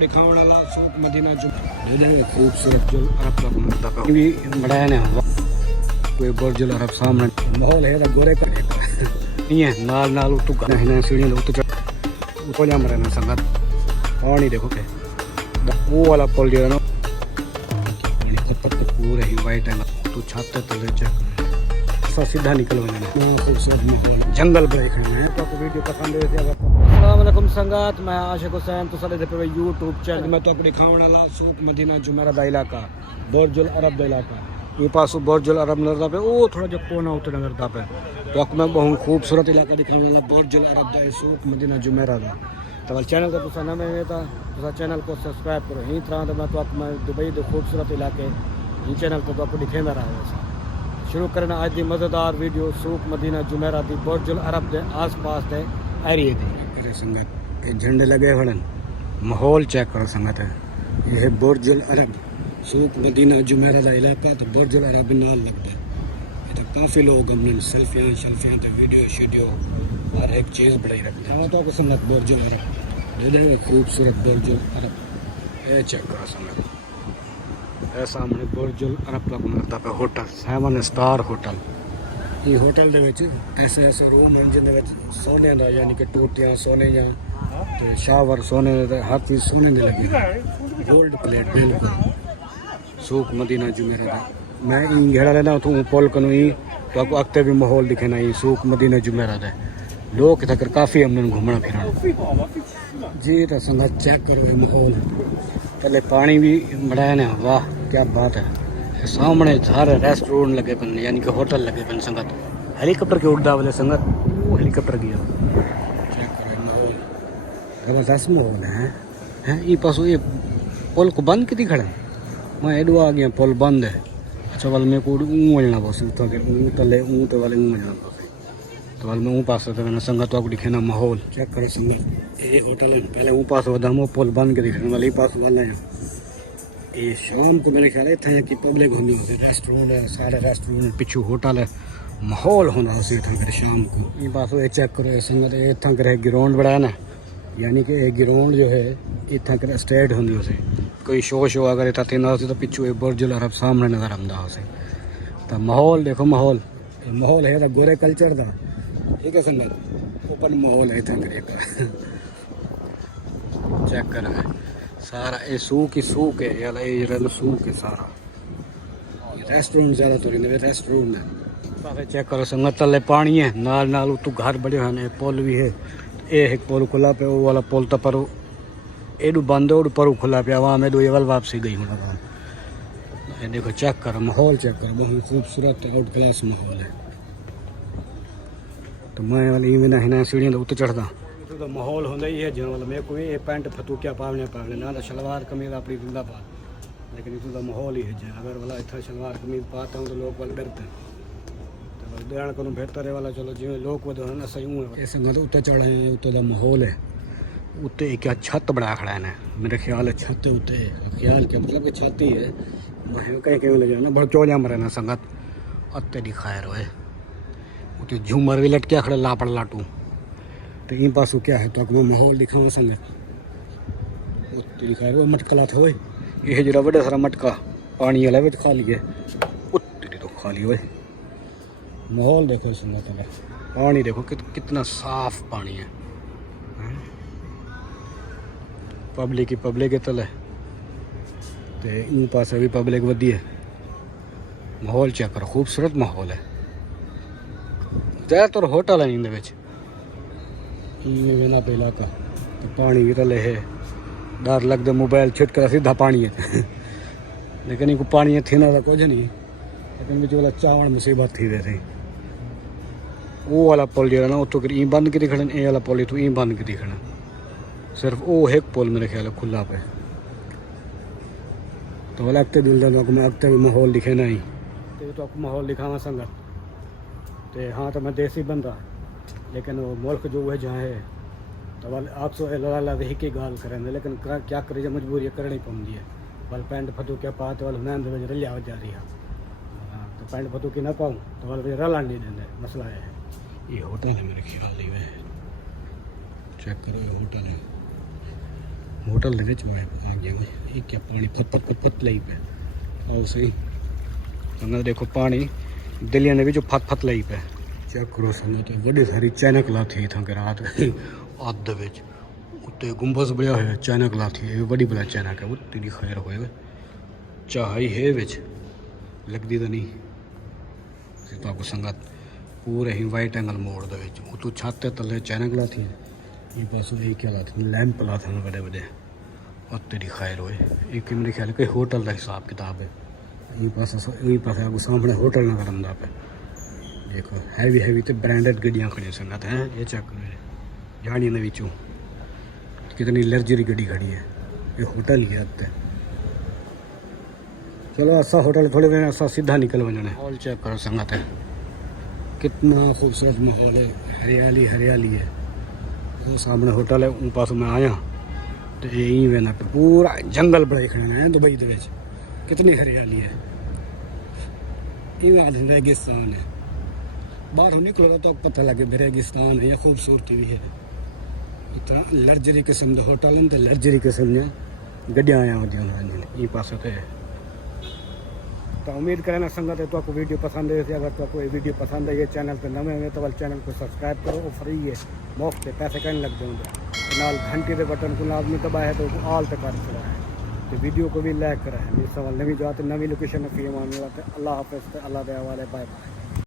दिखाने वाला सूक मदीना जो खूबसूरत जो अरब का मंतका भी बनाया ने कोई बुर्जुल अरब सामने माहौल है गोरे का नहीं है नाल नाल उतु है सीढ़ियां उतु ऊपर जा मरे ना संगत पानी देखो के वो वाला पुल जो है ना पूरे ही वाइट है तू छत तले चेक सीधा निकल वञे खूबसूरत माहौल जंगल पे खड़े हैं तो वीडियो पसंद है अस्सलाम वालेकुम संगात मैं आशिक हुसैन तो सारे पे यूट्यूब चैनल में तो दिखाने वाला सूक मदीना जुमेरा दा इलाका बुर्जुल अरब दा इलाका ये पास बुर्जुल अरब नजर पे वो थोड़ा जो कोना उतर नजर पे तो मैं बहुत खूबसूरत इलाका दिखाने वाला बुर्जुल अरब दा सूक मदीना जुमेरा दा तो चैनल का तुसा नवे में था तुसा चैनल को सब्सक्राइब करो ही तरह मैं तो मैं दुबई के खूबसूरत इलाके ये चैनल को आपको दिखाता रहा शुरू करना आज की मज़ेदार वीडियो सूक मदीना जुमेरा दी बुर्जुल अरब के आस पास के एरिए की अरे संगत ये झंडे लगे हुए माहौल चेक करो संगत है ये है बुर्जुल अरब सूक मदीना जुमेरा का इलाका तो बुर्जुल अरब नाल लगता है ये तो काफ़ी लोग हमने सेल्फियाँ शल्फियाँ तो वीडियो शीडियो हर एक चीज़ बढ़ाई रखते हैं तो संगत बुर्जुल अरब ये खूबसूरत बुर्जुल अरब ये चेक करो संगत सामने बुर्जुल अरब का बनता पे होटल 7 स्टार होटल ये होटल दे विच ऐसे ऐसे रूम हैं जिंदे विच सोने दा यानी कि टोटियां सोने या ते शावर सोने दे हर चीज़ सोने दी लगी गोल्ड प्लेट बिल्कुल सूक मदीना जुमेरा दा मैं ई घेड़ा लेना उतो पुल कनु ई तो आपको अगते भी माहौल दिखे ना ये सूक मदीना जुमेरा दा लोग तक काफ़ी हमने घूमना फिरना जी तो संगत चेक करो ये माहौल पहले पानी भी बढ़ाया ने वाह क्या बात है सामने सारे रेस्टोरेंट लगे पन यानी कि होटल लगे पन संगत हेलीकॉप्टर के उड़दा वाले संगत वो हेलीकॉप्टर गया चेक करो माहौल जबरदस्त माहौल है ये पासो ये पुल को बंद कितनी खड़े मैं एडो आ गया पुल बंद है अच्छा वाल मेरे को वजना बस तले तो वाले वजना तो वाल मैं पास तो मैंने संगत आपको दिखे ना माहौल चेक करो संगत ये होटल है पहले पास वधामो पुल बंद के दिखने वाले पास वाला है ये शाम को मेरे ख्याल इतना कि पब्लिक होनी होती रेस्टोरेंट है सारे रेस्टोरेंट पिछू होटल है माहौल होना उसे इतना शाम को ये पास ये चेक करो संगत इतना कर ग्राउंड बड़ा है ना यानी कि ये ग्राउंड जो है इतना कर स्टेट होनी उसे कोई शो अगर इतना तीन होती तो पिछू ये बुर्जुल अरब सामने नजर आंदा उसे तो माहौल देखो माहौल है तो गोरे कल्चर का ठीक है संगत ओपन माहौल है इतना कर चेक करो सारा ये सूक ही सूक है ये रल सूक है सारा रेस्टोरेंट ज़्यादा तो नहीं रेस्टोरेंट है चेक करो संगत तले पानी है नाल नाल उतू घर बड़े हैं पुल भी है ये एक पुल खुला पे वो वाला पुल तो पर एडू बंद है पर खुला पे वहाँ में दो एवल वापसी गई हूँ ये देखो चेक करो माहौल चेक करो बहुत खूबसूरत आउट क्लास माहौल है तो मैं वाली है सीढ़ियाँ उत्ते चढ़ता तो माहौल होंगे ही है जिन वाला मेरे को ये पैंट फतूकिया पावने ना तो शलवार कमीज अपनी दिंदा पा लेकिन इतना तो माहौल ही है जो अगर वाला इतना शलवार कमीज पाता हूँ तो लोग वाले डरते हैं तो देण को बेहतर है वाला चलो जिम्मे लोग वो ना सही हूँ है संगत उत्ते चढ़े हैं उत्ते का माहौल है उत्ते क्या छत बड़ा खड़ा है मेरे ख्याल है छत उत्ते ख्याल क्या मतलब कि छत ही है कहीं कहीं लगे ना बड़ा चौजा मरे ना संगत अत्ते दिखाए रोए उत्ते झूमर भी लटके खड़े लापड़ लाटू तो इन पासों क्या है तो मैं माहौल दिखावा संगत दिखाए मटकला था वो ये जरा बड़ा सारा मटका पानी वाला भी खा लिए उत्ते तो खा लियो माहौल देखो संगत पानी देखो कितना साफ पानी है पब्लिक ही पब्लिक है तले तो इन पास भी पब्लिक वधी है माहौल चेक करो खूबसूरत माहौल है ज़्यादातर होटल है इन वेना पे इलाका तो पानी रले है डर लगता मोबाइल छिटकर सीधा पानी है लेकिन इनको पानी थी ना कुछ नहीं लेकिन बिच वाला चावण मुसीबत थी रही वो वाला पुल जो है ना उतो कर बंद की दिखना ये वाला पुल इतों बंद की दिखना सिर्फ वो एक पुल मेरे ख्याल है खुला पे तो वाला अगते दिल मैं अगते भी माहौल दिखे ना ही तो आपको माहौल दिखावा संगत तो हाँ तो मैं देसी बंदा लेकिन वो मुल्क जो है जहाँ है तो वाल 800 लाला ही की गाल करें लेकिन क्या करे जो मजबूरी करनी पौंदी है वाल पैंट फतू क्या पा तो वाल हुनैन रलिया जा रही है हाँ तो पैंट फतू की ना पाऊँ तो वाल रलन नहीं देंगे मसला है ये होटल है मेरे ख्याल नहीं है चेक करो ये होटल है होटल दे विच मैं आ गया मैं ये क्या पानी फत लई पे आओ सही संगत देखो पानी दिलियां ने भी जो फत लई पे चेक करो संगत बड़ी सारी चैनक लाथी था कि रात अद दे विच उत्ते गुंबज बया होया चैनक लाथी है बड़ी बड़ा चैनक है उत्ती दी खैर होए चाह ही है विच लगदी तो नहीं तो आपको संगत पूरे ही वाइट एंगल मोड़ दे विच उतों छत तले चैनक लाथी ये पासों एक क्या लाथी लैंप लाथी बड़े बड़े और तेरी खैर होए एक मेरे ख्याल कोई होटल का हिसाब किताब है यही पास आपको सामने होटल ना करम पे देखो हैवी तो ब्रांडेड गड्डियाँ खड़ी संगत हैं ये चेक करो जानी ने विचों कितनी लग्जरी गड्डी खड़ी है ये होटल ही है अब चलो असा होटल थोड़े देर असा सीधा निकल वजने हॉल चेक करो संगत है कितना खूबसूरत माहौल है हरियाली है वो सामने होटल है उन पास मैं आया तो यही वेना पे पूरा जंगल बड़े खड़े हैं दुबई के कितनी हरियाली है इवें रेगिस्तान है बाहर हम निकलो तो पता लगे भी रेगिस्तान है या खूबसूरती भी है इतना लग्जरी किस्म के होटल हैं तो लग्जरी किस्म ने गड्डियाँ आया होती पास तो उम्मीद करें ना संगत है तो आपको वीडियो पसंद है अगर तो आपको ये वीडियो पसंद है ये चैनल पर नवे हुए तो चैनल को सब्सक्राइब करो और फ्री है मुफ्त है पैसे कहने लग जाएंगे नाल घंटी के बटन को लाजमी दबाया तो ऑल तक कर चला है तो वीडियो को भी लाइक करा है मेरे सवाल नवी जो आते नवी लोकेशन में फिर मानने वाले अल्लाह हाफिज़ अल्लाह दे हवाले बाय बाय।